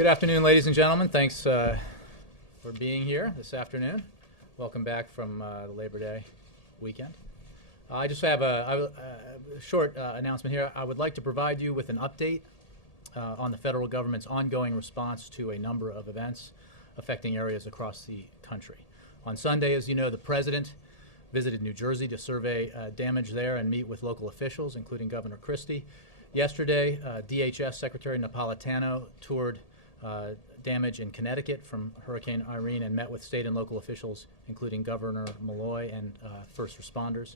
Good afternoon, ladies and gentlemen. Thanks for being here this afternoon. Welcome back from the Labor Day weekend. I just have a short announcement here. I would like to provide you with an update on the federal government's ongoing response to a number of events affecting areas across the country. On Sunday, as you know, the President visited New Jersey to survey damage there and meet with local officials, including Governor Christie. Yesterday, DHS Secretary Napolitano toured damage in Connecticut from Hurricane Irene and met with state and local officials, including Governor Malloy and first responders.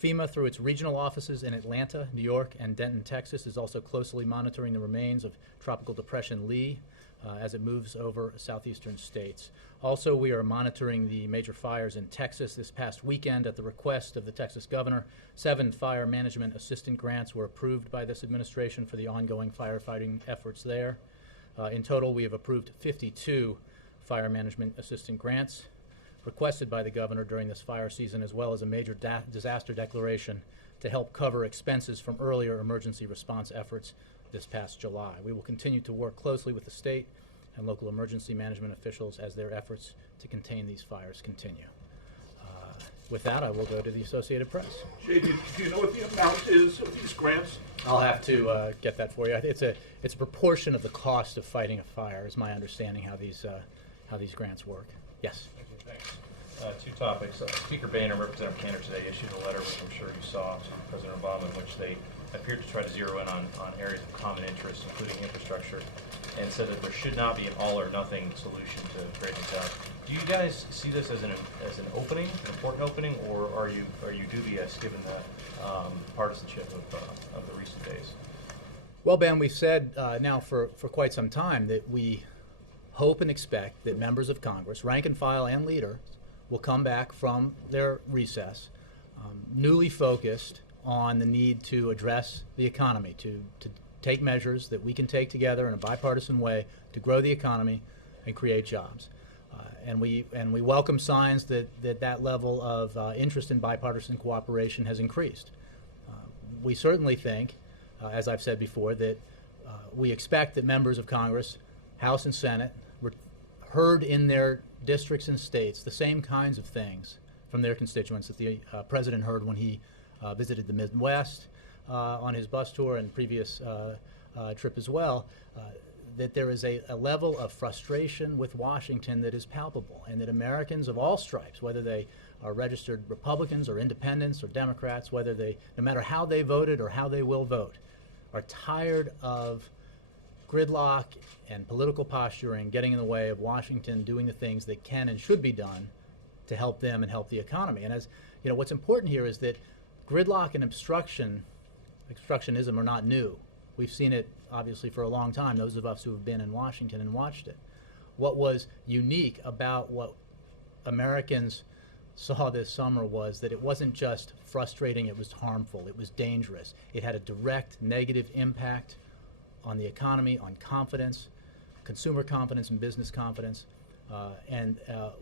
FEMA, through its regional offices in Atlanta, New York, and Denton, Texas, is also closely monitoring the remains of Tropical Depression Lee as it moves over southeastern states. Also, we are monitoring the major fires in Texas. This past weekend, at the request of the Texas governor, 7 fire management assistant grants were approved by this administration for the ongoing firefighting efforts there. In total, we have approved 52 fire management assistant grants requested by the governor during this fire season, as well as a major disaster declaration to help cover expenses from earlier emergency response efforts this past July. We will continue to work closely with the state and local emergency management officials as their efforts to contain these fires continue. With that, I will go to the Associated Press. Jay, do you know what the amount is of these grants? I'll have to get that for you. It's a proportion of the cost of fighting a fire, is my understanding how these grants work. Yes. Thank you. Thanks. Two topics. Speaker Boehner and Representative Cantor today issued a letter, which I'm sure you saw, to President Obama, in which they appeared to try to zero in on areas of common interest, including infrastructure, and said that there should not be an all-or-nothing solution to breaking down. Do you guys see this as an opening, an important opening, or are you dubious given the partisanship of the recent days? Well, Ben, we've said now for quite some time that we hope and expect that members of Congress, rank and file and leaders, will come back from their recess newly focused on the need to address the economy, to take measures that we can take together in a bipartisan way to grow the economy and create jobs. And we welcome signs that level of interest in bipartisan cooperation has increased. We certainly think, as I've said before, that we expect that members of Congress, House and Senate, heard in their districts and states the same kinds of things from their constituents that the President heard when he visited the Midwest on his bus tour and previous trip as well, that there is a level of frustration with Washington that is palpable, and that Americans of all stripes, whether they are registered Republicans or Independents or Democrats, no matter how they voted or how they will vote, are tired of gridlock and political posturing getting in the way of Washington doing the things that can and should be done to help them and help the economy. And as you know, what's important here is that gridlock and obstructionism are not new. We've seen it obviously for a long time, those of us who have been in Washington and watched it. What was unique about what Americans saw this summer was that it wasn't just frustrating, it was harmful, it was dangerous. It had a direct negative impact on the economy, on confidence, consumer confidence and business confidence.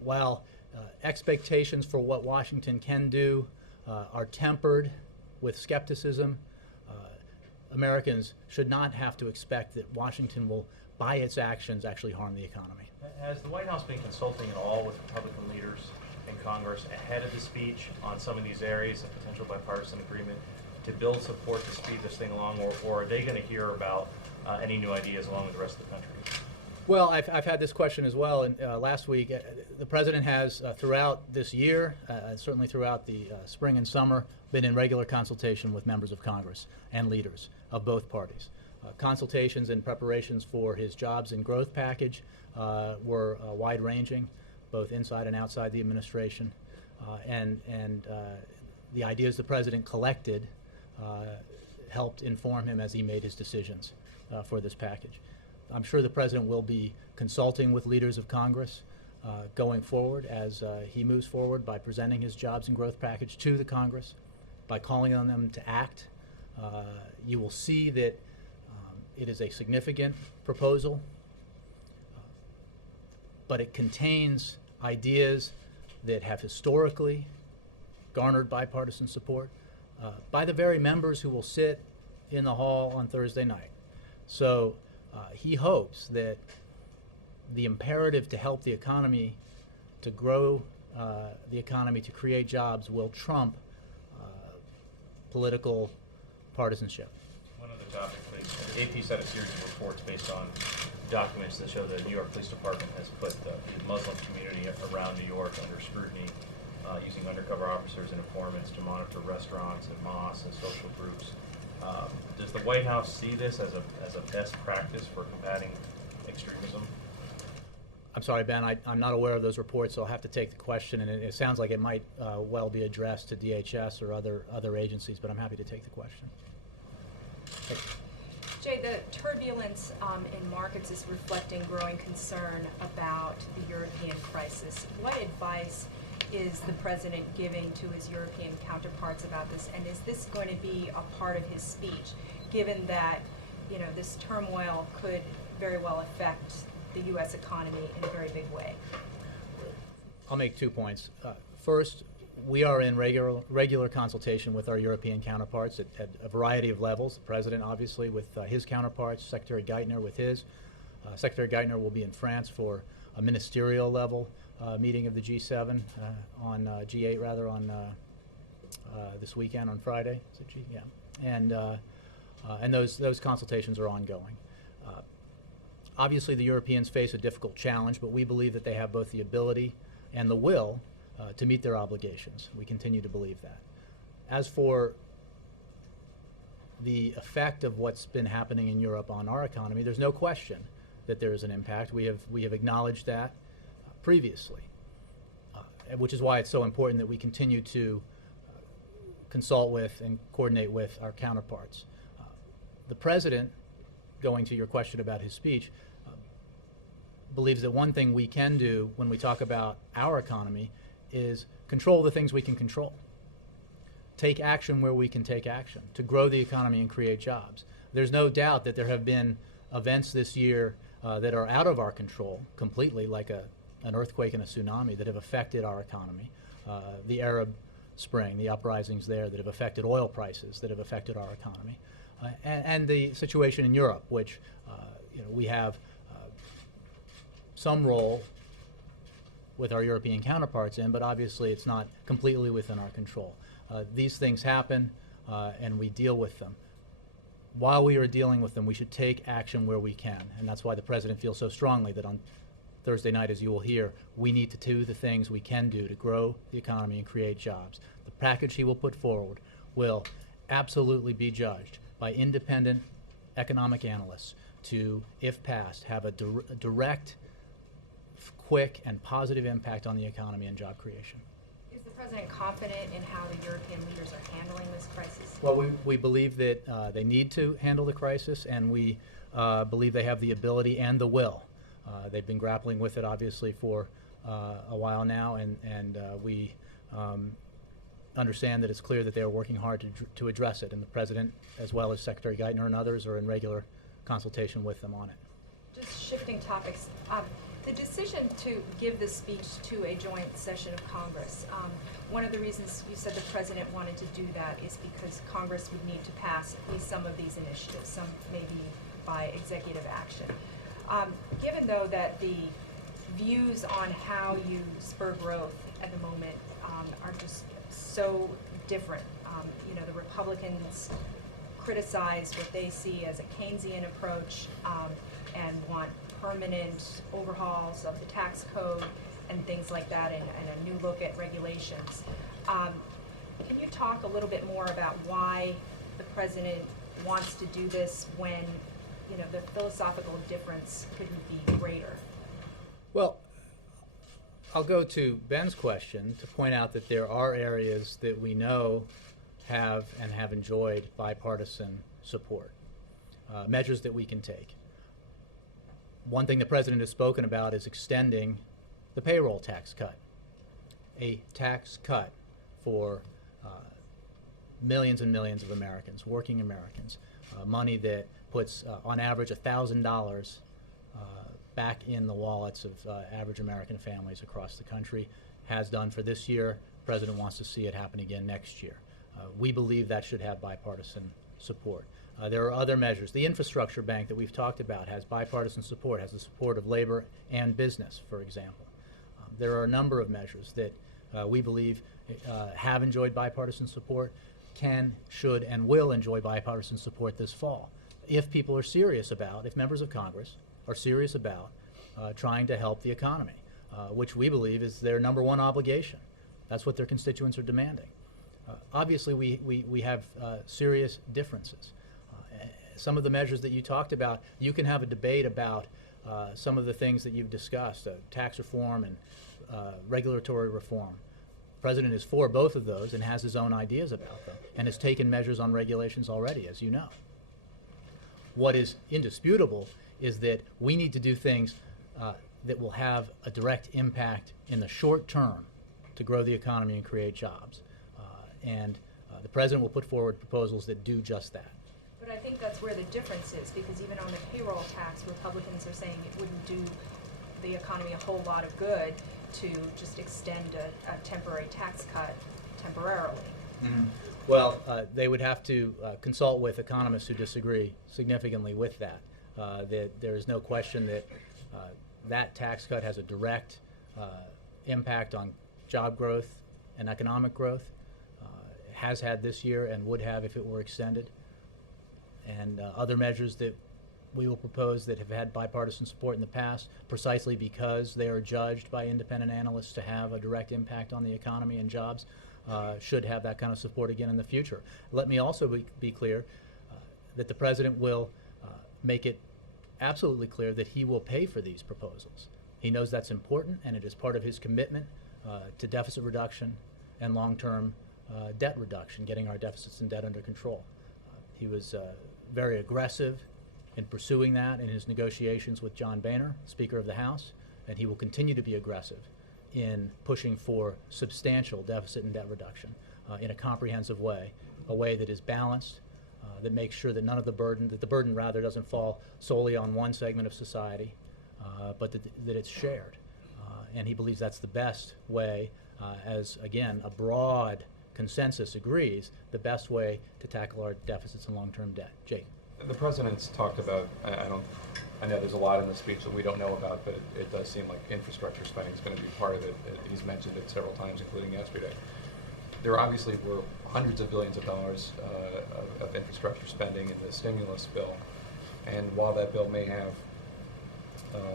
While expectations for what Washington can do are tempered with skepticism, Americans should not have to expect that Washington will, by its actions, actually harm the economy. Has the White House been consulting at all with Republican leaders in Congress ahead of the speech on some of these areas of potential bipartisan agreement to build support to speed this thing along, or are they going to hear about any new ideas along with the rest of the country? Well, I've had this question as well. And last week, the President has, throughout this year, certainly throughout the spring and summer, been in regular consultation with members of Congress and leaders of both parties. Consultations and preparations for his jobs and growth package were wide-ranging, both inside and outside the administration. And the ideas the President collected helped inform him as he made his decisions for this package. I'm sure the President will be consulting with leaders of Congress going forward as he moves forward by presenting his jobs and growth package to the Congress, by calling on them to act. You will see that it is a significant proposal, but it contains ideas that have historically garnered bipartisan support by the very members who will sit in the hall on Thursday night. So he hopes that the imperative to help the economy, to grow the economy, to create jobs will trump political partisanship. One other topic, please. The AP set a series of reports based on documents that show the New York Police Department has put the Muslim community around New York under scrutiny, using undercover officers and informants to monitor restaurants and mosques and social groups. Does the White House see this as a best practice for combating extremism? I'm sorry, Ben, I'm not aware of those reports, so I'll have to take the question, and it sounds like it might well be addressed to DHS or other agencies, but I'm happy to take the question. Jay, the turbulence in markets is reflecting growing concern about the European crisis. What advice is the president giving to his European counterparts about this, and is this going to be a part of his speech, given that this turmoil could very well affect the U.S. economy in a very big way? I'll make 2 points. First, we are in regular consultation with our European counterparts at a variety of levels. The president, obviously, with his counterparts, Secretary Geithner with his. Secretary Geithner will be in France for a ministerial level meeting of the G7 on G8 rather on this weekend on Friday. Is it G? Yeah. And those consultations are ongoing. Obviously, the Europeans face a difficult challenge, but we believe that they have both the ability and the will to meet their obligations. We continue to believe that. As for the effect of what's been happening in Europe on our economy, there's no question that there is an impact. We have acknowledged that previously, which is why it's so important that we continue to consult with and coordinate with our counterparts. The president, going to your question about his speech, believes that one thing we can do when we talk about our economy is control the things we can control. Take action where we can take action to grow the economy and create jobs. There's no doubt that there have been events this year that are out of our control completely, like an earthquake and a tsunami that have affected our economy. The Arab Spring, the uprisings there that have affected oil prices, that have affected our economy. And the situation in Europe, which we have some role with our European counterparts in, but obviously it's not completely within our control. These things happen, and we deal with them. While we are dealing with them, we should take action where we can, and that's why the president feels so strongly that on Thursday night, as you will hear, we need to do the things we can do to grow the economy and create jobs. The package he will put forward will absolutely be judged by independent economic analysts to, if passed, have a direct, quick, and positive impact on the economy and job creation. Is the president confident in how the European leaders are handling this crisis? Well, we believe that they need to handle the crisis, and we believe they have the ability and the will. They've been grappling with it, obviously, for a while now, and we understand that it's clear that they are working hard to address it, and the president, as well as Secretary Geithner and others, are in regular consultation with them on it. Just shifting topics, the decision to give this speech to a joint session of Congress, one of the reasons you said the president wanted to do that is because Congress would need to pass at least some of these initiatives, some maybe by executive action. Given, though, that the views on how you spur growth at the moment are just so different, the Republicans criticize what they see as a Keynesian approach and want permanent overhauls of the tax code and things like that, and a new look at regulations. Can you talk a little bit more about why the president wants to do this when the philosophical difference couldn't be greater? Well, I'll go to Ben's question to point out that there are areas that we know have enjoyed bipartisan support, measures that we can take. One thing the president has spoken about is extending the payroll tax cut, a tax cut for millions and millions of Americans, working Americans, money that puts, on average, $1,000 back in the wallets of average American families across the country, has done for this year. The president wants to see it happen again next year. We believe that should have bipartisan support. There are other measures. The infrastructure bank that we've talked about has bipartisan support, has the support of labor and business, for example. There are a number of measures that we believe have enjoyed bipartisan support, can, should, and will enjoy bipartisan support this fall. If people are serious about, if members of Congress are serious about trying to help the economy, which we believe is their number one obligation. That's what their constituents are demanding. Obviously, we have serious differences. Some of the measures that you talked about, you can have a debate about some of the things that you've discussed, tax reform and regulatory reform. The President is for both of those and has his own ideas about them and has taken measures on regulations already, as you know. What is indisputable is that we need to do things that will have a direct impact in the short term to grow the economy and create jobs. And the President will put forward proposals that do just that. But I think that's where the difference is, because even on the payroll tax, Republicans are saying it wouldn't do the economy a whole lot of good to just extend a temporary tax cut temporarily. Mm-hmm. Well, they would have to consult with economists who disagree significantly with that. That there is no question that that tax cut has a direct impact on job growth and economic growth. Has had this year and would have if it were extended. And other measures that we will propose that have had bipartisan support in the past, precisely because they are judged by independent analysts to have a direct impact on the economy and jobs, should have that kind of support again in the future. Let me also be clear that the President will make it absolutely clear that he will pay for these proposals. He knows that's important, and it is part of his commitment to deficit reduction and long-term debt reduction, getting our deficits and debt under control. He was very aggressive in pursuing that in his negotiations with John Boehner, Speaker of the House, and he will continue to be aggressive in pushing for substantial deficit and debt reduction in a comprehensive way, a way that is balanced, that makes sure that none of the burden rather doesn't fall solely on one segment of society, but that it's shared. And he believes that's the best way, as again, a broad consensus agrees, the best way to tackle our deficits and long-term debt. Jake. The President's talked about, I know there's a lot in the speech that we don't know about, but it does seem like infrastructure spending is going to be part of it. He's mentioned it several times, including yesterday. There obviously were hundreds of billions of dollars of infrastructure spending in the stimulus bill, and while that bill may have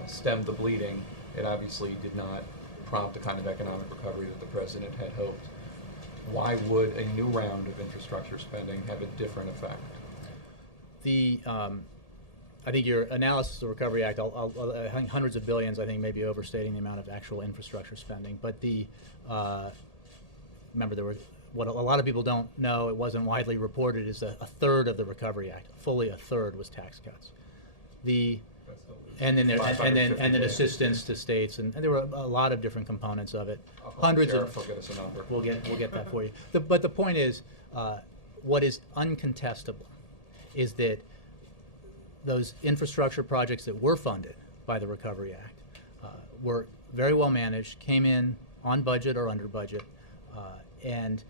stemmed the bleeding, it obviously did not prompt the kind of economic recovery that the President had hoped. Why would a new round of infrastructure spending have a different effect? I think your analysis of the Recovery Act, I think hundreds of billions, I think may be overstating the amount of actual infrastructure spending. But remember, there were, what a lot of people don't know, it wasn't widely reported, is a third of the Recovery Act, fully a third, was tax cuts. And then assistance to states, and there were a lot of different components of it. Hundreds of. Will get us a number. We'll get that for you. But the point is, what is uncontestable is that those infrastructure projects that were funded by the Recovery Act were very well managed, came in on budget or under budget, and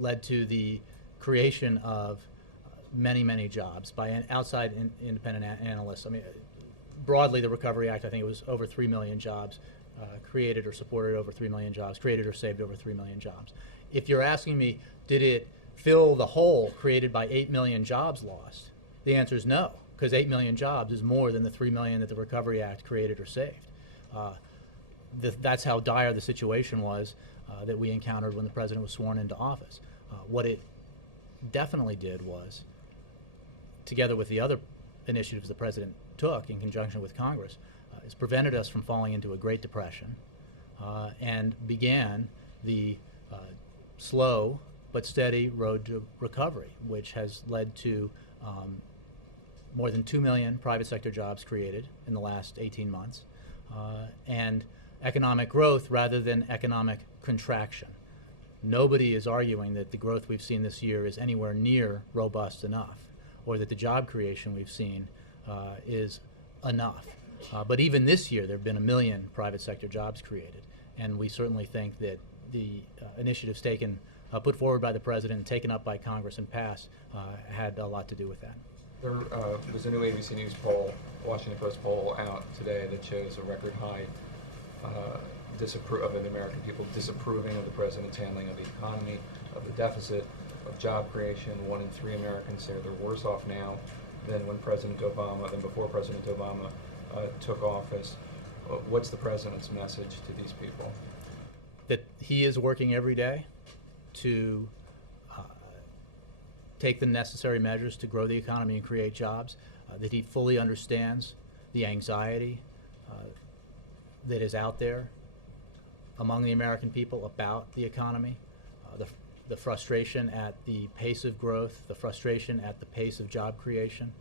led to the creation of many jobs by outside independent analysts. I mean, broadly, the Recovery Act, I think it was over 3 million jobs created or supported, over 3 million jobs created or saved, over 3 million jobs. If you're asking me, did it fill the hole created by 8 million jobs lost? The answer is no, because 8 million jobs is more than the 3 million that the Recovery Act created or saved. That's how dire the situation was that we encountered when the President was sworn into office. What it definitely did was, together with the other initiatives the President took in conjunction with Congress, has prevented us from falling into a Great Depression and began the slow but steady road to recovery, which has led to more than 2 million private sector jobs created in the last 18 months and economic growth rather than economic contraction. Nobody is arguing that the growth we've seen this year is anywhere near robust enough, or that the job creation we've seen is enough. But even this year, there have been 1 million private sector jobs created, and we certainly think that the initiatives put forward by the President and taken up by Congress and passed had a lot to do with that. There's a new ABC News poll, Washington Post poll out today that shows a record high of the American people disapproving of the president's handling of the economy, of the deficit, of job creation. 1 in 3 Americans say they're worse off now than before President Obama took office. What's the president's message to these people? That he is working every day to take the necessary measures to grow the economy and create jobs, that he fully understands the anxiety that is out there among the American people about the economy, the frustration at the pace of growth, the frustration at the pace of job creation,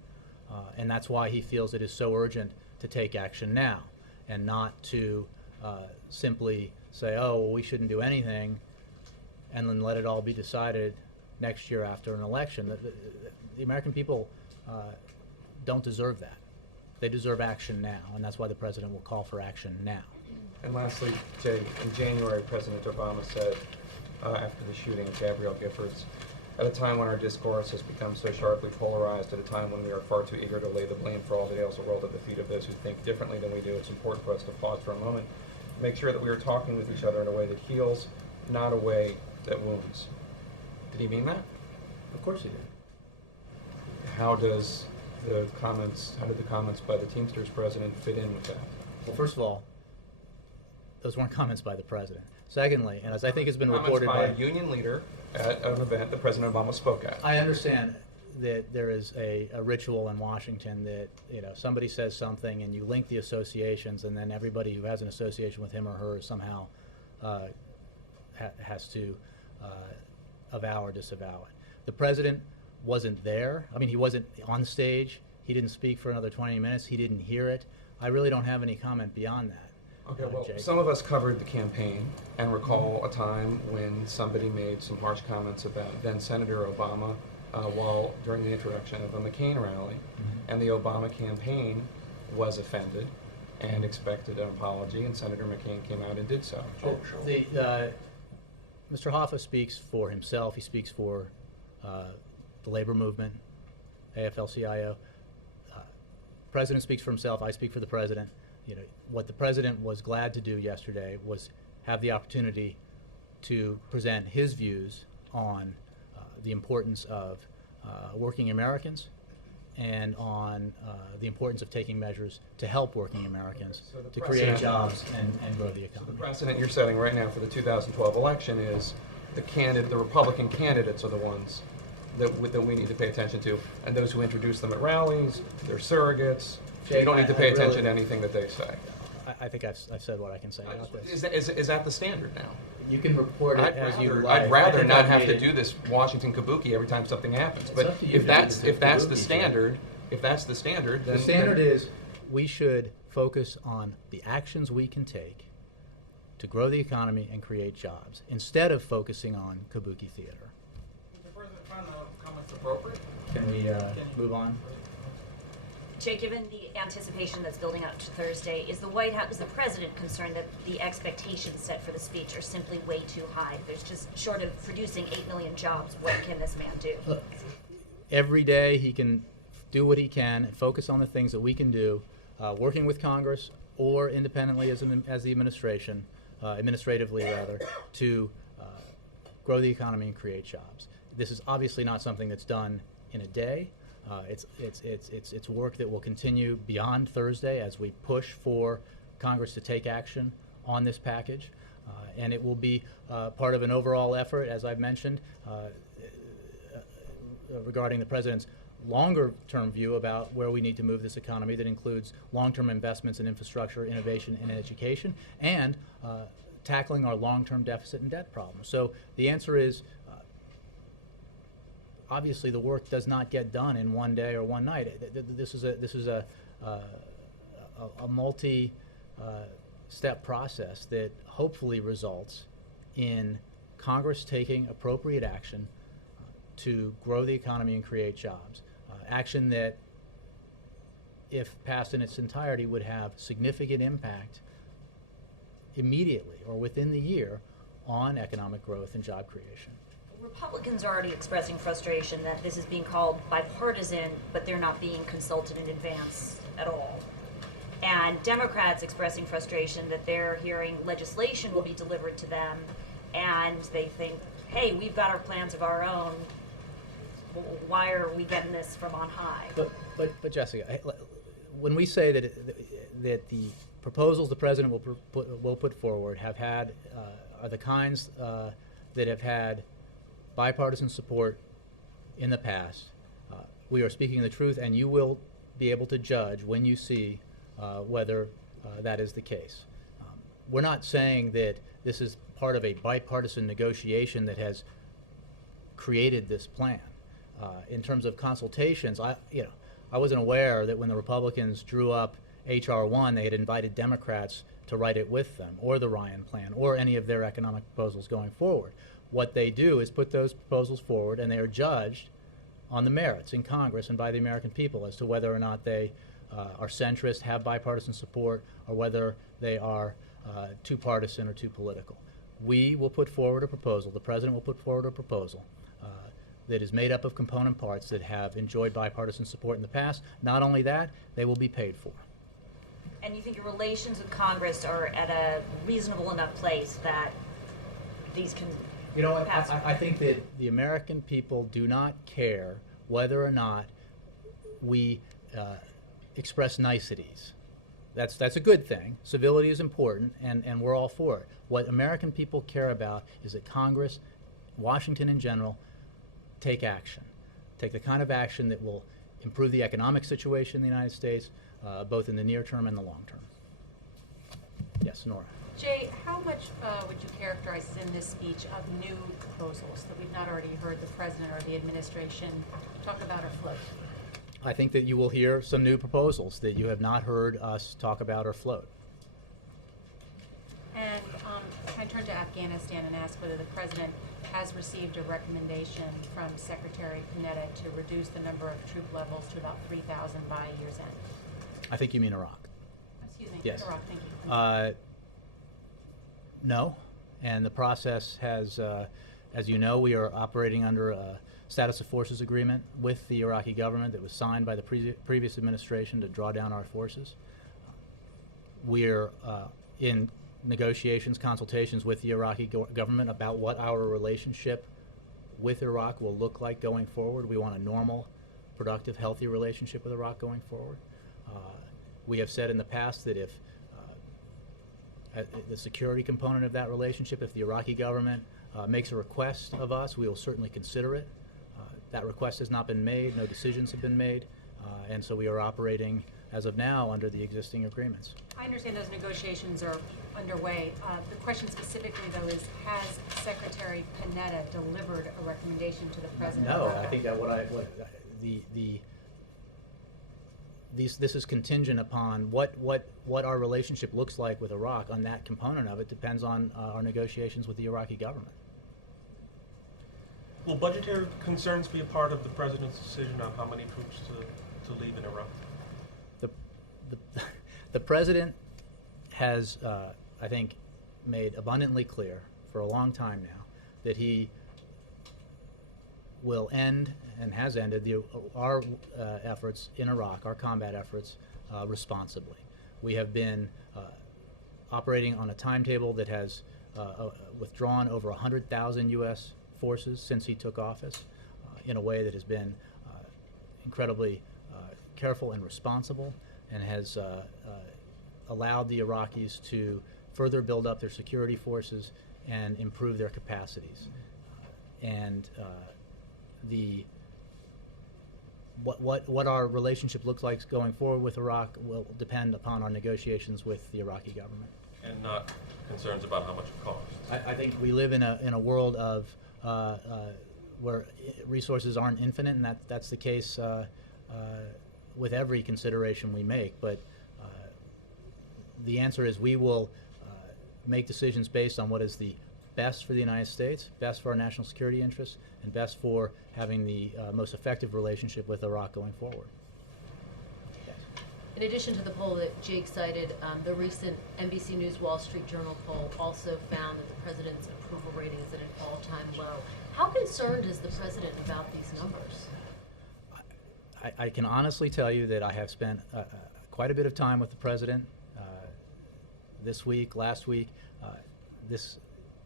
and that's why he feels it is so urgent to take action now and not to simply say, oh, well, we shouldn't do anything and then let it all be decided next year after an election. The American people don't deserve that. They deserve action now, and that's why the president will call for action now. And lastly, Jay, in January, President Obama said, after the shooting of Gabrielle Giffords, at a time when our discourse has become so sharply polarized, at a time when we are far too eager to lay the blame for all that ails the world at the feet of those who think differently than we do, it's important for us to pause for a moment, make sure that we are talking with each other in a way that heals, not a way that wounds. Did he mean that? Of course he did. How did the comments by the Teamsters president fit in with that? Well, first of all, those weren't comments by the president. Secondly, and as I think has been Comments reported by a union leader at an event that President Obama spoke at. I understand that there is a ritual in Washington that, somebody says something and you link the associations, and then everybody who has an association with him or her somehow has to avow or disavow it. The president wasn't there. I mean, he wasn't on stage. He didn't speak for another 20 minutes. He didn't hear it. I really don't have any comment beyond that. Okay, well, Jake. some of us covered the campaign and recall a time when somebody made some harsh comments about then Senator Obama during the introduction of a McCain rally, and the Obama campaign was offended and expected an apology, and Senator McCain came out and did so. Mr. Hoffa speaks for himself. He speaks for the labor movement, AFL-CIO. President speaks for himself. I speak for the president. What the president was glad to do yesterday was have the opportunity to present his views on the importance of working Americans and on the importance of taking measures to help working Americans to create jobs and grow the economy. So the precedent you're setting right now for the 2012 election is the Republican candidates are the ones that we need to pay attention to, and those who introduce them at rallies, they're surrogates. Jake, you don't need to pay attention really, to anything that they say. I think I've said what I can say about this. Is that the standard now? You can report it as you like. I'd rather think not I've have made to it- do this Washington kabuki every time something happens. It's But up to you if to that's do the if that's the kabuki, Jake. standard, then The standard is we should focus on the actions we can take to grow the economy and create jobs instead of focusing on kabuki theater. Mr. President, find the comments appropriate. Can we move on? Jay, given the anticipation that's building up to Thursday, is the president concerned that the expectations set for the speech are simply way too high? There's just short of producing 8 million jobs, what can this man do? Look, every day he can do what he can and focus on the things that we can do, working with Congress or independently as the administration, administratively rather, to grow the economy and create jobs. This is obviously not something that's done in a day. It's work that will continue beyond Thursday as we push for Congress to take action on this package, and it will be part of an overall effort, as I've mentioned, regarding the president's longer-term view about where we need to move this economy that includes long-term investments in infrastructure, innovation, and education, and tackling our long-term deficit and debt problems. So the answer is, obviously, the work does not get done in one day or one night. This is a multi-step process that hopefully results in Congress taking appropriate action to grow the economy and create jobs. Action that, if passed in its entirety, would have significant impact immediately or within the year on economic growth and job creation. Republicans are already expressing frustration that this is being called bipartisan, but they're not being consulted in advance at all. And Democrats expressing frustration that they're hearing legislation will be delivered to them, and they think, hey, we've got our plans of our own. Why are we getting this from on high? But Jessica, when we say that the proposals the president will put forward have had are the kinds that have had bipartisan support in the past, we are speaking the truth, and you will be able to judge when you see whether that is the case. We're not saying that this is part of a bipartisan negotiation that has created this plan. In terms of consultations, I wasn't aware that when the Republicans drew up H.R. 1, they had invited Democrats to write it with them, or the Ryan Plan, or any of their economic proposals going forward. What they do is put those proposals forward, and they are judged on the merits in Congress and by the American people as to whether or not they are centrist, have bipartisan support, or whether they are too partisan or too political. We will put forward a proposal, the president will put forward a proposal that is made up of component parts that have enjoyed bipartisan support in the past. Not only that, they will be paid for. And you think your relations with Congress are at a reasonable enough place that these can pass? I think that the American people do not care whether or not we express niceties. That's a good thing. Civility is important, and we're all for it. What American people care about is that Congress, Washington in general, take action. Take the kind of action that will improve the economic situation in the United States, both in the near term and the long term. Yes, Nora. Jay, how much would you characterize in this speech of new proposals that we've not already heard the president or the administration talk about or float? I think that you will hear some new proposals that you have not heard us talk about or float. And can I turn to Afghanistan and ask whether the president has received a recommendation from Secretary Panetta to reduce the number of troop levels to about 3,000 by year's end? I think you mean Iraq. Excuse me, Yes. Iraq, thank you. No, and the process has, as you know, we are operating under a status of forces agreement with the Iraqi government that was signed by the previous administration to draw down our forces. We're in negotiations, consultations with the Iraqi government about what our relationship with Iraq will look like going forward. We want a normal, productive, healthy relationship with Iraq going forward. We have said in the past that if the security component of that relationship, if the Iraqi government makes a request of us, we will certainly consider it. That request has not been made, no decisions have been made, and so we are operating as of now under the existing agreements. I understand those negotiations are underway. The question specifically, though, is has Secretary Panetta delivered a recommendation to the president? No, I think that this is contingent upon what our relationship looks like with Iraq. On that component of it depends on our negotiations with the Iraqi government. Will budgetary concerns be a part of the president's decision on how many troops to leave in Iraq? The president has, I think, made abundantly clear for a long time now that he will end and has ended our efforts in Iraq, our combat efforts, responsibly. We have been operating on a timetable that has withdrawn over 100,000 U.S. forces since he took office in a way that has been incredibly careful and responsible, and has allowed the Iraqis to further build up their security forces and improve their capacities. What our relationship looks like going forward with Iraq will depend upon our negotiations with the Iraqi government. And not concerns about how much it costs? I think we live in a world of where resources aren't infinite, and that's the case with every consideration we make. But the answer is we will make decisions based on what is the best for the United States, best for our national security interests, and best for having the most effective relationship with Iraq going forward. Yes. In addition to the poll that Jake cited, the recent NBC News Wall Street Journal poll also found that the president's approval rating is at an all-time low. How concerned is the president about these numbers? I can honestly tell you that I have spent quite a bit of time with the president this week, last week. This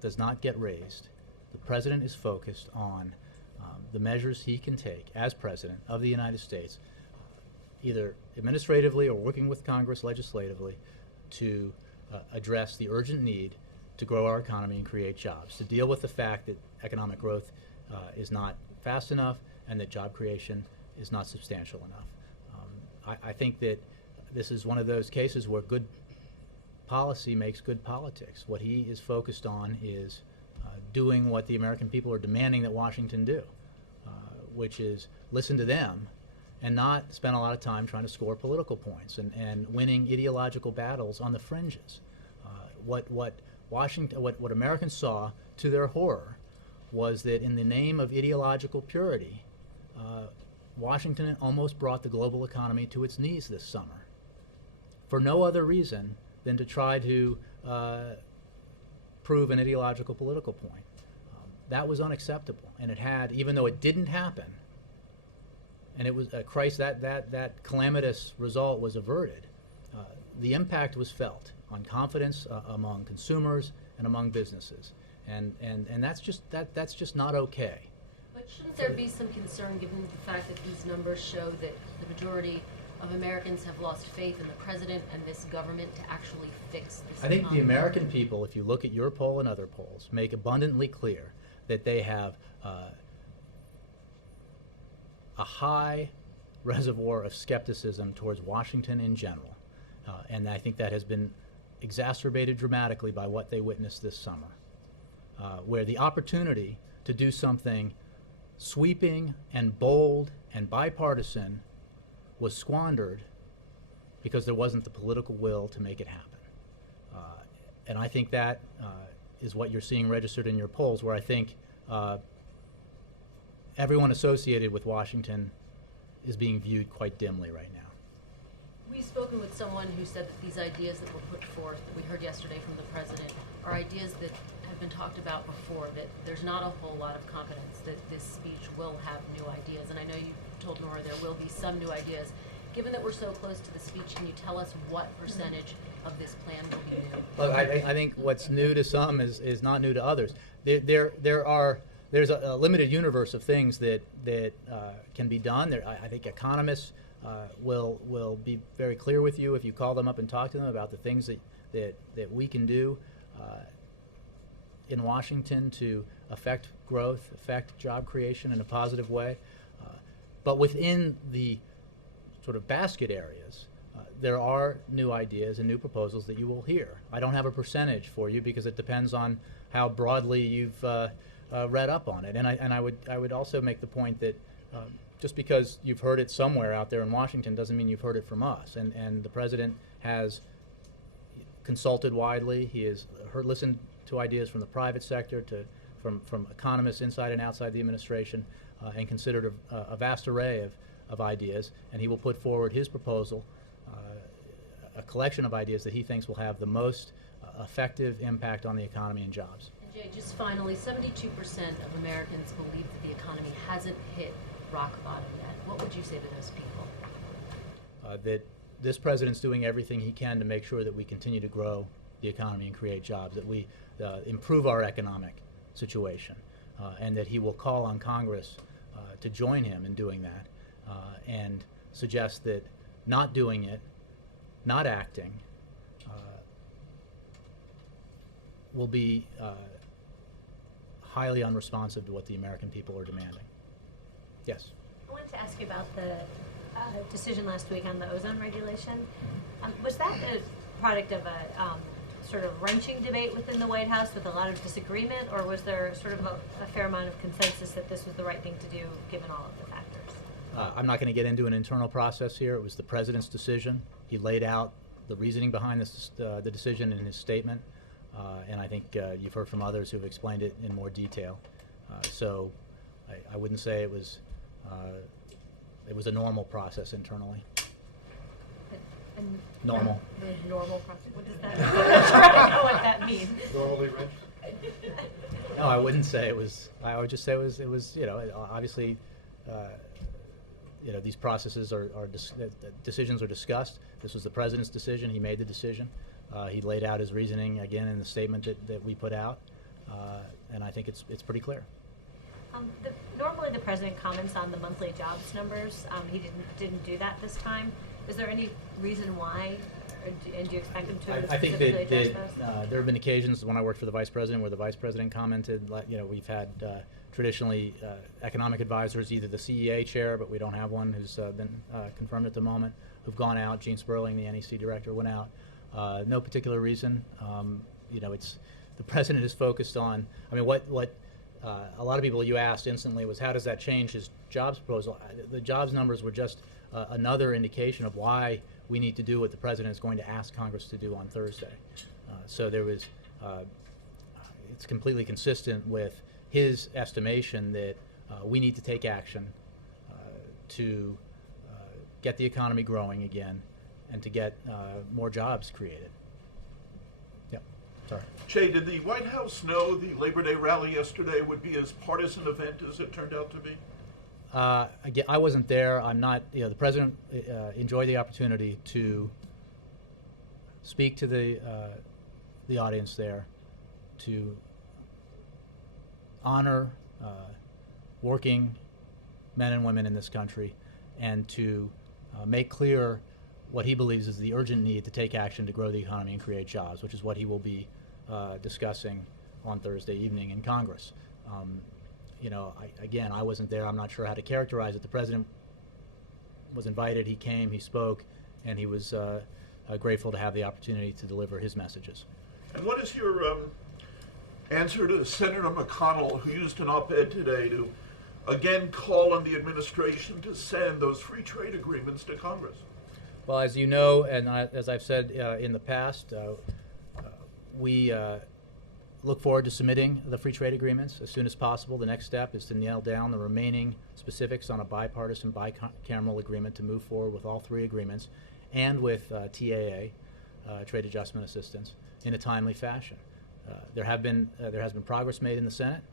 does not get raised. The president is focused on the measures he can take as president of the United States, either administratively or working with Congress legislatively, to address the urgent need to grow our economy and create jobs, to deal with the fact that economic growth is not fast enough and that job creation is not substantial enough. I think that this is one of those cases where good policy makes good politics. What he is focused on is doing what the American people are demanding that Washington do, which is listen to them and not spend a lot of time trying to score political points and winning ideological battles on the fringes. What Americans saw, to their horror, was that in the name of ideological purity, Washington almost brought the global economy to its knees this summer, for no other reason than to try to prove an ideological political point. That was unacceptable, and it had, even though it didn't happen, and it was that calamitous result was averted, the impact was felt on confidence among consumers and among businesses, and that's just not okay. But shouldn't there be some concern given the fact that these numbers show that the majority of Americans have lost faith in the president and this government to actually fix this I think the economy? American people, if you look at your poll and other polls, make abundantly clear that they have a high reservoir of skepticism towards Washington in general. And I think that has been exacerbated dramatically by what they witnessed this summer, where the opportunity to do something sweeping and bold and bipartisan was squandered because there wasn't the political will to make it happen. And I think that is what you're seeing registered in your polls, where I think everyone associated with Washington is being viewed quite dimly right now. We've spoken with someone who said that these ideas that were put forth, that we heard yesterday from the president, are ideas that have been talked about before, that there's not a whole lot of confidence that this speech will have new ideas. And I know you told Nora there will be some new ideas. Given that we're so close to the speech, can you tell us what percentage of this plan will be new? Well, I think what's new to some is not new to others. There's a limited universe of things that can be done. I think economists will be very clear with you if you call them up and talk to them about the things that we can do in Washington to affect growth, affect job creation in a positive way. But within the sort of basket areas, there are new ideas and new proposals that you will hear. I don't have a percentage for you because it depends on how broadly you've read up on it. And I would also make the point that just because you've heard it somewhere out there in Washington doesn't mean you've heard it from us. And the president has consulted widely. He has listened to ideas from the private sector, from economists inside and outside the administration, and considered a vast array of ideas. And he will put forward his proposal, a collection of ideas that he thinks will have the most effective impact on the economy and jobs. And Jay, just finally, 72% of Americans believe that the economy hasn't hit rock bottom yet. What would you say to those people? That this president's doing everything he can to make sure that we continue to grow the economy and create jobs, that we improve our economic situation, and that he will call on Congress to join him in doing that, and suggest that not doing it, not acting, will be highly unresponsive to what the American people are demanding. Yes. I wanted to ask you about the decision last week on the ozone regulation. Was that a product of a sort of wrenching debate within the White House with a lot of disagreement, or was there sort of a fair amount of consensus that this was the right thing to do given all of the factors? I'm not going to get into an internal process here. It was the president's decision. He laid out the reasoning behind this, the decision in his statement, and I think you've heard from others who have explained it in more detail. So I wouldn't say it was a normal process internally. And Normal. The normal process, what does that mean? I don't know what that means. Normally, Rich? No, I wouldn't say it was. I would just say it was. You know, obviously, you know, these processes decisions are discussed. This was the president's decision. He made the decision. He laid out his reasoning again in the statement that we put out, and I think it's pretty clear. Normally the president comments on the monthly jobs numbers. He didn't do that this time. Is there any reason why? And do you expect him to I think specifically that address those? there have been occasions when I worked for the vice president where the vice president commented. You know, we've had traditionally economic advisors, either the CEA chair, but we don't have one who's been confirmed at the moment, who've gone out. Gene Sperling, the NEC director, went out. No particular reason. You know, it's the president is focused on. I mean, what a lot of people you asked instantly was, how does that change his jobs proposal? The jobs numbers were just another indication of why we need to do what the president is going to ask Congress to do on Thursday. So there was, it's completely consistent with his estimation that we need to take action to get the economy growing again and to get more jobs created. Yep, sorry. Jay, did the White House know the Labor Day rally yesterday would be as partisan event as it turned out to be? Again, I wasn't there. I'm not, you know, the president enjoyed the opportunity to speak to the audience there, to honor working men and women in this country, and to make clear what he believes is the urgent need to take action to grow the economy and create jobs, which is what he will be discussing on Thursday evening in Congress. You know, again, I wasn't there. I'm not sure how to characterize it. The president was invited. He came. He spoke, and he was grateful to have the opportunity to deliver his messages. And what is your answer to Senator McConnell, who used an op-ed today to again call on the administration to send those free trade agreements to Congress? Well, as you know, and as I've said in the past, we look forward to submitting the free trade agreements as soon as possible. The next step is to nail down the remaining specifics on a bipartisan, bicameral agreement to move forward with all three agreements and with TAA, Trade Adjustment Assistance, in a timely fashion. There has been progress made in the Senate,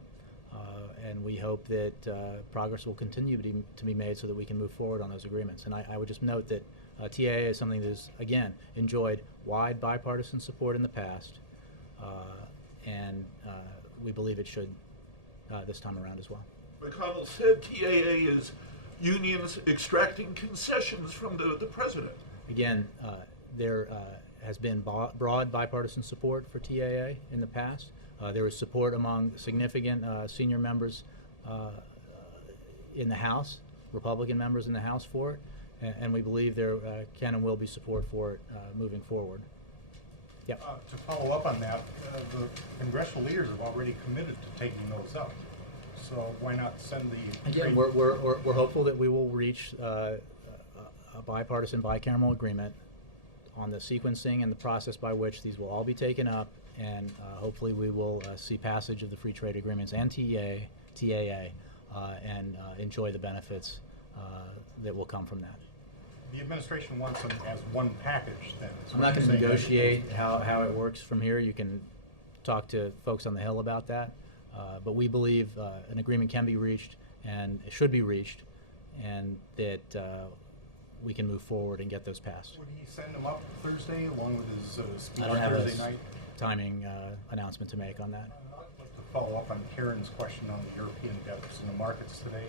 and we hope that progress will continue to be made so that we can move forward on those agreements. And I would just note that TAA is something that has, again, enjoyed wide bipartisan support in the past, and we believe it should this time around as well. McConnell said TAA is unions extracting concessions from the president. Again, there has been broad bipartisan support for TAA in the past. There was support among significant senior members in the House, Republican members in the House for it, and we believe there can and will be support for it moving forward. Yep. To follow up on that, the congressional leaders have already committed to taking those up. So why not send the... Again, we're hopeful that we will reach a bipartisan, bicameral agreement on the sequencing and the process by which these will all be taken up, and hopefully we will see passage of the free trade agreements and TAA and enjoy the benefits that will come from that. The administration wants them as one package, then. I'm not going to negotiate how it works from here. You can talk to folks on the Hill about that. But we believe an agreement can be reached and it should be reached, and that we can move forward and get those passed. Would he send them up Thursday along with his speech I don't have Thursday night? timing announcement to make on that. I'd like to follow up on Karen's question on the European debts in the markets today.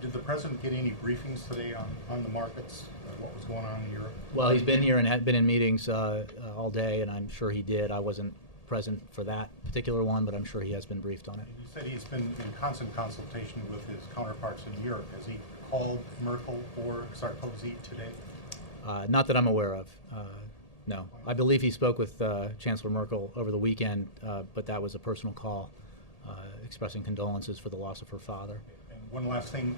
Did the president get any briefings today on the markets, what was going on in Europe? Well, he's been here and had been in meetings all day, and I'm sure he did. I wasn't present for that particular one, but I'm sure he has been briefed on it. He said he's been in constant consultation with his counterparts in Europe. Has he called Merkel or Sarkozy today? Not that I'm aware of. No. I believe he spoke with Chancellor Merkel over the weekend, but that was a personal call expressing condolences for the loss of her father. And one last thing,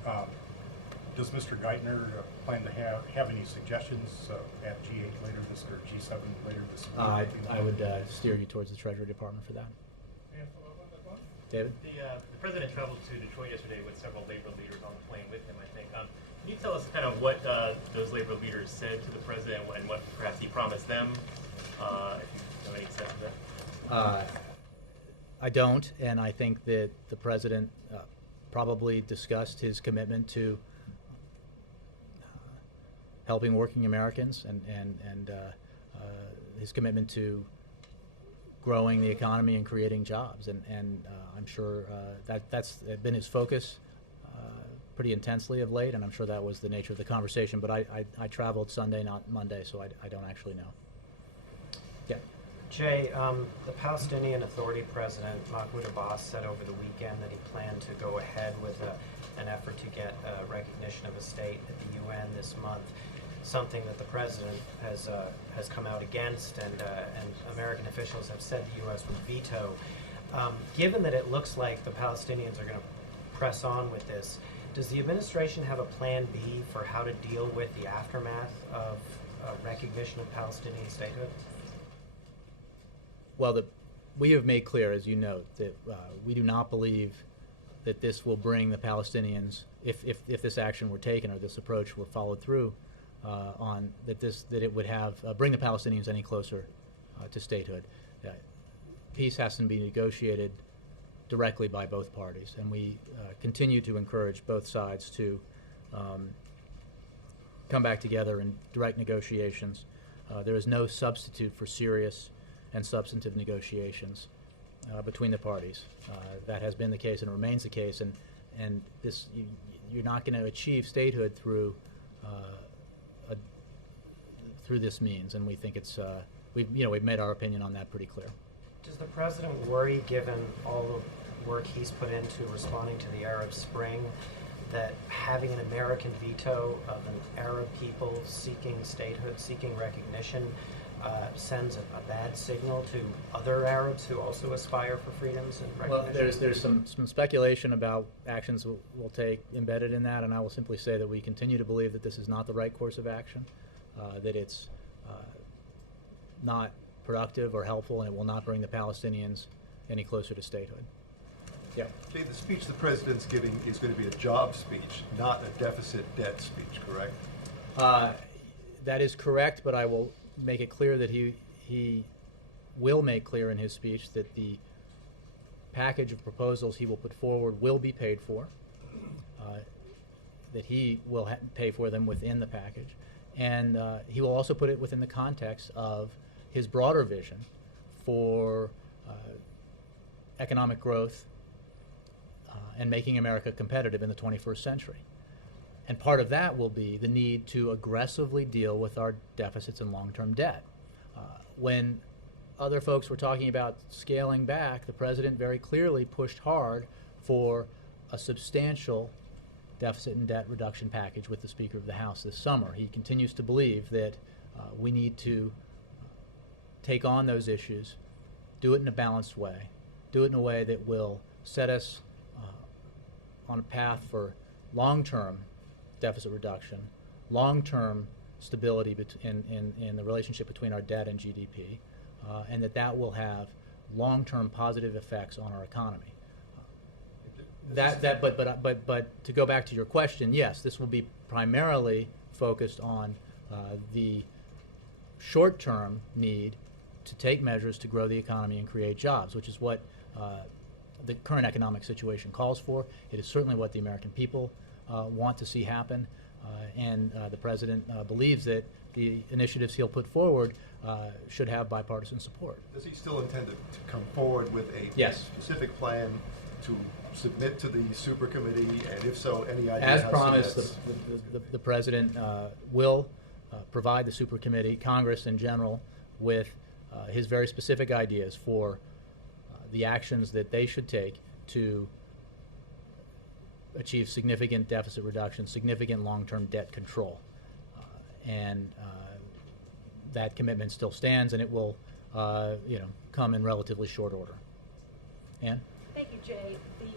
does Mr. Geithner plan to have any suggestions at G8 later this, or G7 later this week? I would steer you towards the Treasury Department for that. David? The president traveled to Detroit yesterday with several labor leaders on the plane with him, I think. Can you tell us kind of what those labor leaders said to the president and what perhaps he promised them, if you have any sense of that? I don't, and I think that the president probably discussed his commitment to helping working Americans and his commitment to growing the economy and creating jobs, and I'm sure that's been his focus pretty intensely of late, and I'm sure that was the nature of the conversation. But I traveled Sunday, not Monday, so I don't actually know. Yeah. Jay, the Palestinian Authority President Mahmoud Abbas said over the weekend that he planned to go ahead with an effort to get recognition of a state at the UN this month, something that the president has come out against, and American officials have said the U.S. would veto. Given that it looks like the Palestinians are going to press on with this, does the administration have a plan B for how to deal with the aftermath of recognition of Palestinian statehood? Well, we have made clear, as you note, that we do not believe that this will bring the Palestinians, if this action were taken or this approach were followed through on, that it would have bring the Palestinians any closer to statehood. Peace has to be negotiated directly by both parties, and we continue to encourage both sides to come back together in direct negotiations. There is no substitute for serious and substantive negotiations between the parties. That has been the case and remains the case, and this you're not going to achieve statehood through through this means, and we think it's we've made our opinion on that pretty clear. Does the president worry, given all the work he's put into responding to the Arab Spring, that having an American veto of an Arab people seeking statehood, seeking recognition, sends a bad signal to other Arabs who also aspire for freedoms and recognition? Well, there's some speculation about actions we'll take embedded in that, and I will simply say that we continue to believe that this is not the right course of action, that it's not productive or helpful, and it will not bring the Palestinians any closer to statehood. Yeah. Jay, the speech the president's giving is going to be a job speech, not a deficit debt speech, correct? That is correct, but I will make it clear that he will make clear in his speech that the package of proposals he will put forward will be paid for, that he will pay for them within the package, and he will also put it within the context of his broader vision for economic growth and making America competitive in the 21st century. And part of that will be the need to aggressively deal with our deficits and long-term debt. When other folks were talking about scaling back, the president very clearly pushed hard for a substantial deficit and debt reduction package with the Speaker of the House this summer. He continues to believe that we need to take on those issues, do it in a balanced way, do it in a way that will set us on a path for long-term deficit reduction, long-term stability in the relationship between our debt and GDP, and that will have long-term positive effects on our economy. But to go back to your question, yes, this will be primarily focused on the short-term need to take measures to grow the economy and create jobs, which is what the current economic situation calls for. It is certainly what the American people want to see happen, and the president believes that the initiatives he'll put forward should have bipartisan support. Does he still intend to come forward with a specific plan to submit to the super committee, and if so, any idea? As how promised, soon the president will provide the super committee, Congress in general, with his very specific ideas for the actions that they should take to achieve significant deficit reduction, significant long-term debt control, and that commitment still stands, and it will, come in relatively short order. Ann? Thank you, Jay.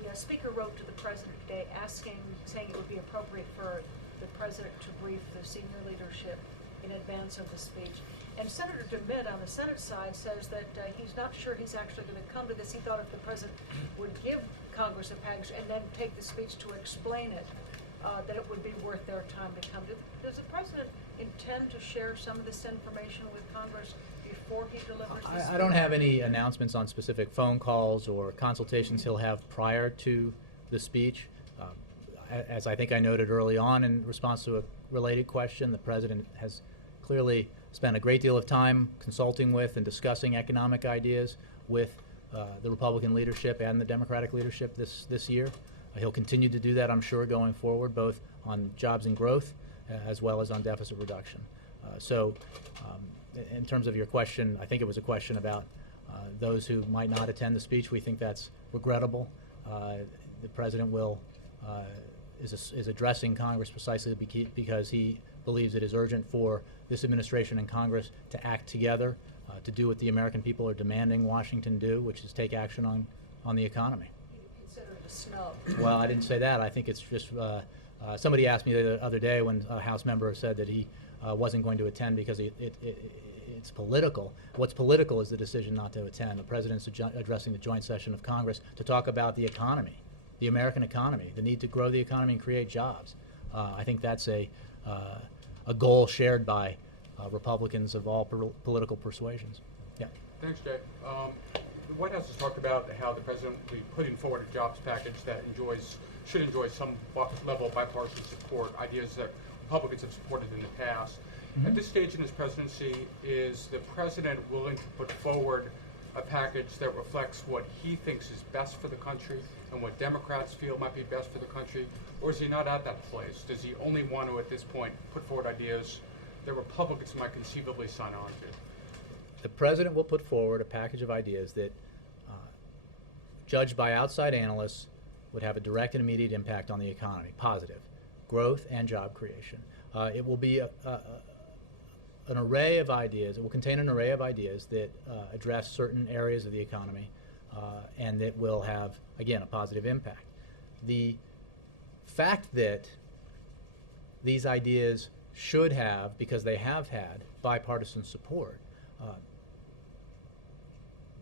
The Speaker wrote to the President today saying it would be appropriate for the President to brief the senior leadership in advance of the speech. And Senator DeMint on the Senate side says that he's not sure he's actually going to come to this. He thought if the president would give Congress a package and then take the speech to explain it, that it would be worth their time to come. Does the president intend to share some of this information with Congress before he delivers this? I don't have any announcements on specific phone calls or consultations he'll have prior to the speech. As I think I noted early on in response to a related question, the president has clearly spent a great deal of time consulting with and discussing economic ideas with the Republican leadership and the Democratic leadership this year. He'll continue to do that, I'm sure, going forward, both on jobs and growth as well as on deficit reduction. In terms of your question, I think it was a question about those who might not attend the speech. We think that's regrettable. The president is addressing Congress precisely because he believes it is urgent for this administration and Congress to act together to do what the American people are demanding Washington do, which is take action on the economy. You consider it a snub. Well, I didn't say that. I think it's just somebody asked me the other day when a House member said that he wasn't going to attend because it's political. What's political is the decision not to attend. The president's addressing the joint session of Congress to talk about the economy, the American economy, the need to grow the economy and create jobs. I think that's a goal shared by Republicans of all political persuasions. Yeah. Thanks, Jay. The White House has talked about how the president will be putting forward a jobs package that should enjoy some level of bipartisan support, ideas that Republicans have supported in the past. Mm-hmm. At this stage in his presidency, is the president willing to put forward a package that reflects what he thinks is best for the country and what Democrats feel might be best for the country? Or is he not at that place? Does he only want to, at this point, put forward ideas that Republicans might conceivably sign on to? The president will put forward a package of ideas that, judged by outside analysts, would have a direct and immediate impact on the economy, positive, growth and job creation. It will be an array of ideas. It will contain an array of ideas that address certain areas of the economy and that will have, again, a positive impact. The fact that these ideas should have, because they have had, bipartisan support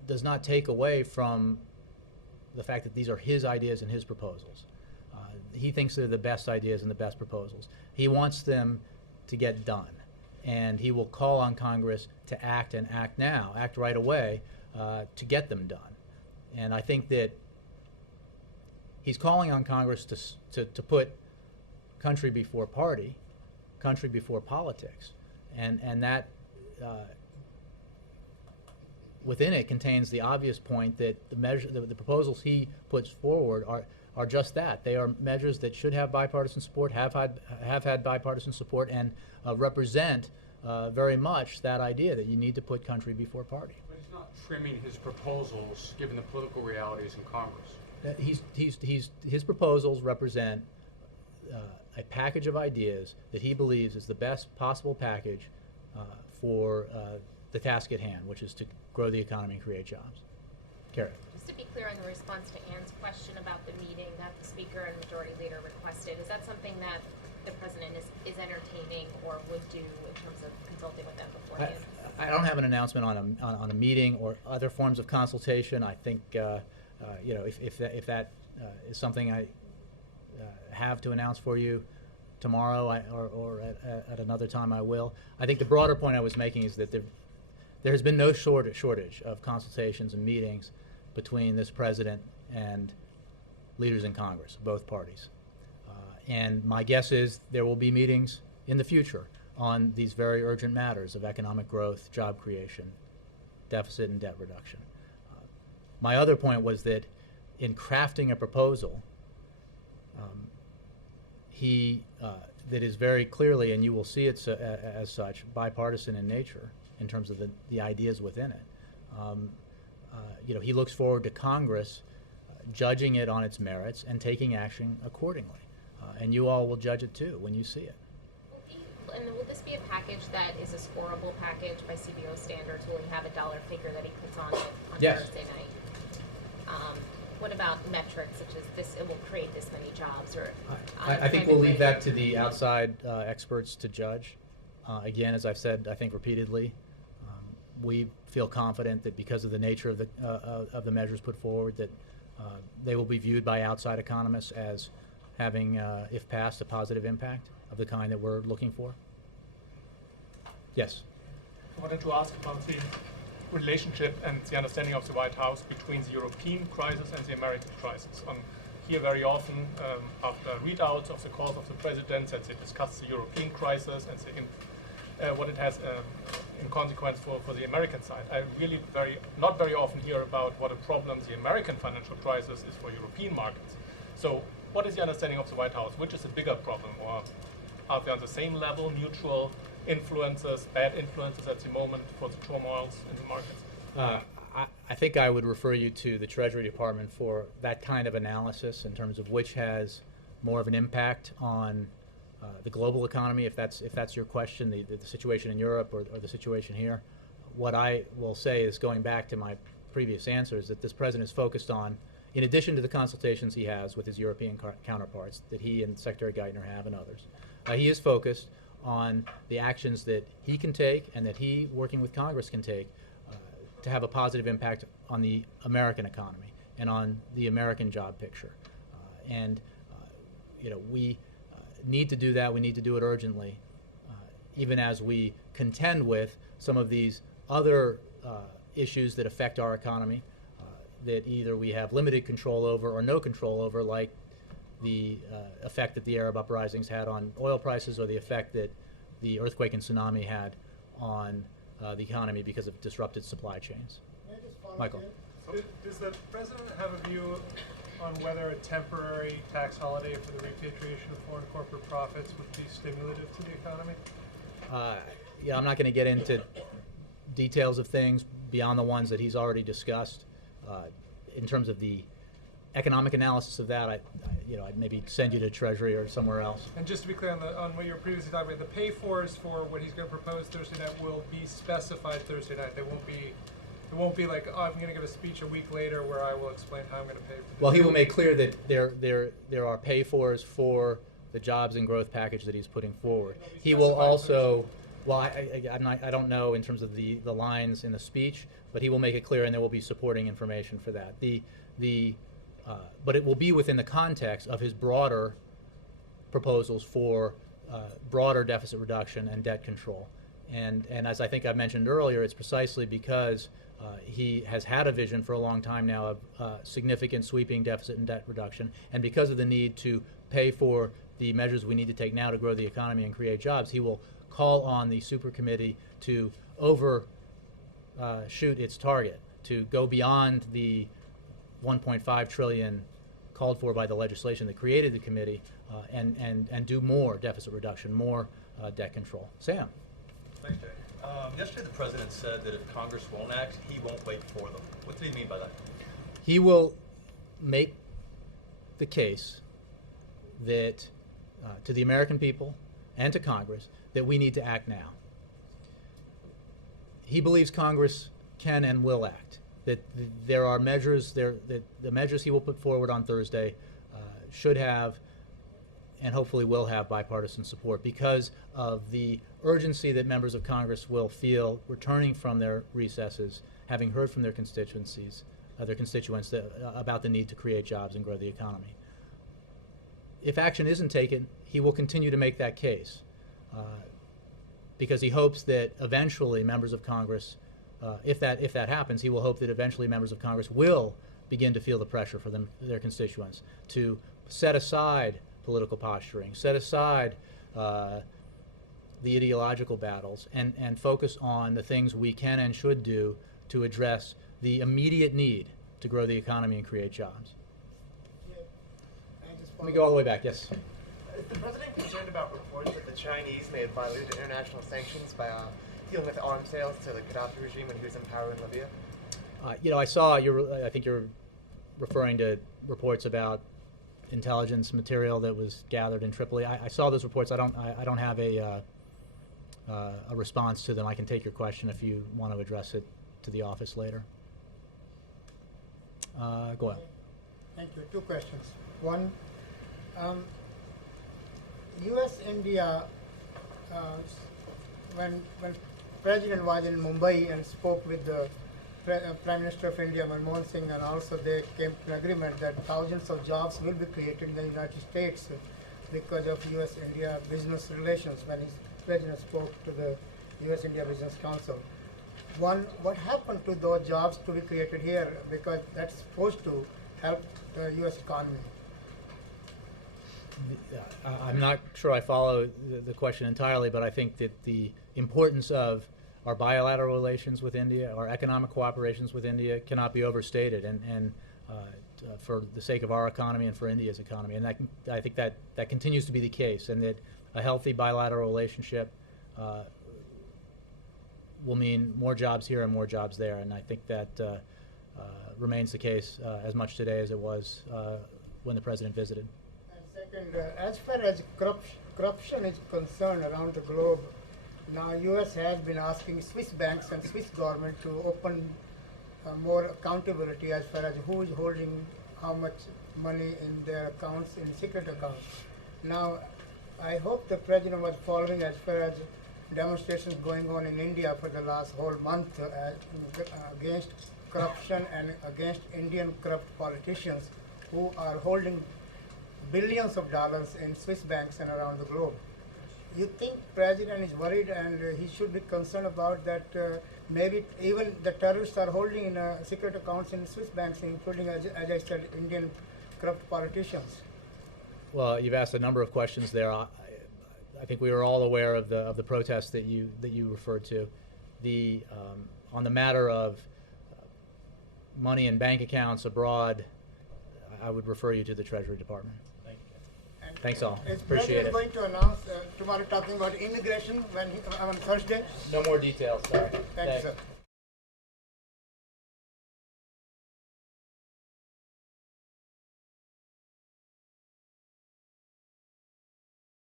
does not take away from the fact that these are his ideas and his proposals. He thinks they're the best ideas and the best proposals. He wants them to get done. And he will call on Congress to act and act now, act right away, to get them done. And I think that he's calling on Congress to put country before party, country before politics. And that within it contains the obvious point that the proposals he puts forward are just that. They are measures that should have bipartisan support, have had bipartisan support, and represent very much that idea that you need to put country before party. But he's not trimming his proposals given the political realities in Congress. His proposals represent a package of ideas that he believes is the best possible package for the task at hand, which is to grow the economy and create jobs. Carrie. Just to be clear on the response to Ann's question about the meeting that the Speaker and Majority Leader requested, is that something that the President is entertaining or would do in terms of consulting with them beforehand? I don't have an announcement on a meeting or other forms of consultation. I think if that is something I have to announce for you tomorrow or at another time, I will. I think the broader point I was making is that there has been no shortage of consultations and meetings between this president and leaders in Congress, both parties. And my guess is there will be meetings in the future on these very urgent matters of economic growth, job creation, deficit and debt reduction. My other point was that in crafting a proposal, that is very clearly, and you will see it as such, bipartisan in nature in terms of the ideas within it. He looks forward to Congress judging it on its merits and taking action accordingly. And you all will judge it too when you see it. And will this be a package that is a scorable package by CBO standards? Will he have a dollar figure that he puts on it on Yes. Thursday night? What about metrics such as this? It will create this many jobs, or I think we'll leave that to the outside experts to judge. Again, as I've said, I think repeatedly, we feel confident that because of the nature of the measures put forward, that they will be viewed by outside economists as having, if passed, a positive impact of the kind that we're looking for. Yes. I wanted to ask about the relationship and the understanding of the White House between the European crisis and the American crisis. Here very often, after readouts of the calls of the president, that they discuss the European crisis and what it has in consequence for the American side. I really not very often hear about what a problem the American financial crisis is for European markets. So what is the understanding of the White House? Which is a bigger problem, or are they on the same level, mutual influences, bad influences at the moment for the turmoils in the markets? I think I would refer you to the Treasury Department for that kind of analysis in terms of which has more of an impact on the global economy, if that's your question, the situation in Europe or the situation here. What I will say is, going back to my previous answer, is that this president is focused on, in addition to the consultations he has with his European counterparts that he and Secretary Geithner have and others, he is focused on the actions that he can take and that he, working with Congress, can take to have a positive impact on the American economy and on the American job picture. We need to do that. We need to do it urgently, even as we contend with some of these other issues that affect our economy that either we have limited control over or no control over, like the effect that the Arab uprisings had on oil prices, or the effect that the earthquake and tsunami had on the economy because of disrupted supply chains. Michael. Does the president have a view on whether a temporary tax holiday for the repatriation of foreign corporate profits would be stimulative to the economy? Yeah, I'm not going to get into details of things beyond the ones that he's already discussed. In terms of the economic analysis of that, I'd maybe send you to Treasury or somewhere else. And just to be clear on what you were previously talking about, the pay-fors for what he's going to propose Thursday night will be specified Thursday night. It won't be like, oh, I'm going to give a speech a week later where I will explain how I'm going to pay for this. Well, he will make clear that there are pay-fors for the jobs and growth package that he's putting forward. He will also, well, I don't know in terms of the lines in the speech, but he will make it clear, and there will be supporting information for that. But it will be within the context of his broader proposals for broader deficit reduction and debt control. And as I think I mentioned earlier, it's precisely because he has had a vision for a long time now of significant sweeping deficit and debt reduction, and because of the need to pay for the measures we need to take now to grow the economy and create jobs, he will call on the super committee to overshoot its target, to go beyond the $1.5 trillion called for by the legislation that created the committee, and do more deficit reduction, more debt control. Sam. Thanks, Jay. Yesterday the president said that if Congress won't act, he won't wait for them. What did he mean by that? He will make the case that to the American people and to Congress that we need to act now. He believes Congress can and will act, that there are measures that the measures he will put forward on Thursday should have and hopefully will have bipartisan support because of the urgency that members of Congress will feel returning from their recesses, having heard from their constituents about the need to create jobs and grow the economy. If action isn't taken, he will continue to make that case because he hopes that eventually members of Congress, if that happens, he will hope that eventually members of Congress will begin to feel the pressure for their constituents to set aside political posturing, set aside the ideological battles, and focus on the things we can and should do to address the immediate need to grow the economy and create jobs. Let me go all the way back. Yes. Is the president concerned about reports that the Chinese may have violated international sanctions by dealing with arms sales to the Gaddafi regime when he was in power in Libya? I think you're referring to reports about intelligence material that was gathered in Tripoli. I saw those reports. I don't have a response to them. I can take your question if you want to address it to the office later. Go ahead. Thank you. Two questions. One, U.S. India, when President was in Mumbai and spoke with the Prime Minister of India, Manmohan Singh, and also they came to an agreement that thousands of jobs will be created in the United States because of U.S.-India business relations when his President spoke to the U.S.-India Business Council. One, what happened to those jobs to be created here, because that's supposed to help the U.S. economy? I'm not sure I follow the question entirely, but I think that the importance of our bilateral relations with India, our economic cooperations with India, cannot be overstated, and for the sake of our economy and for India's economy. And I think that continues to be the case, and that a healthy bilateral relationship will mean more jobs here and more jobs there. And I think that remains the case as much today as it was when the President visited. Second, as far as corruption is concerned around the globe, now U.S. has been asking Swiss banks and Swiss government to open more accountability as far as who is holding how much money in their accounts, in secret accounts. Now, I hope the President was following as far as demonstrations going on in India for the last whole month against corruption and against Indian corrupt politicians who are holding billions of dollars in Swiss banks and around the globe. You think President is worried and he should be concerned about that maybe even the terrorists are holding in secret accounts in Swiss banks, including, as I said, Indian corrupt politicians? Well, you've asked a number of questions there. I think we were all aware of the protests that you referred to. On the matter of money in bank accounts abroad, I would refer you to the Treasury Department. Thanks all. Is Appreciate it. President going to announce tomorrow talking about immigration on Thursday? No more details. Sorry. Thank you, sir.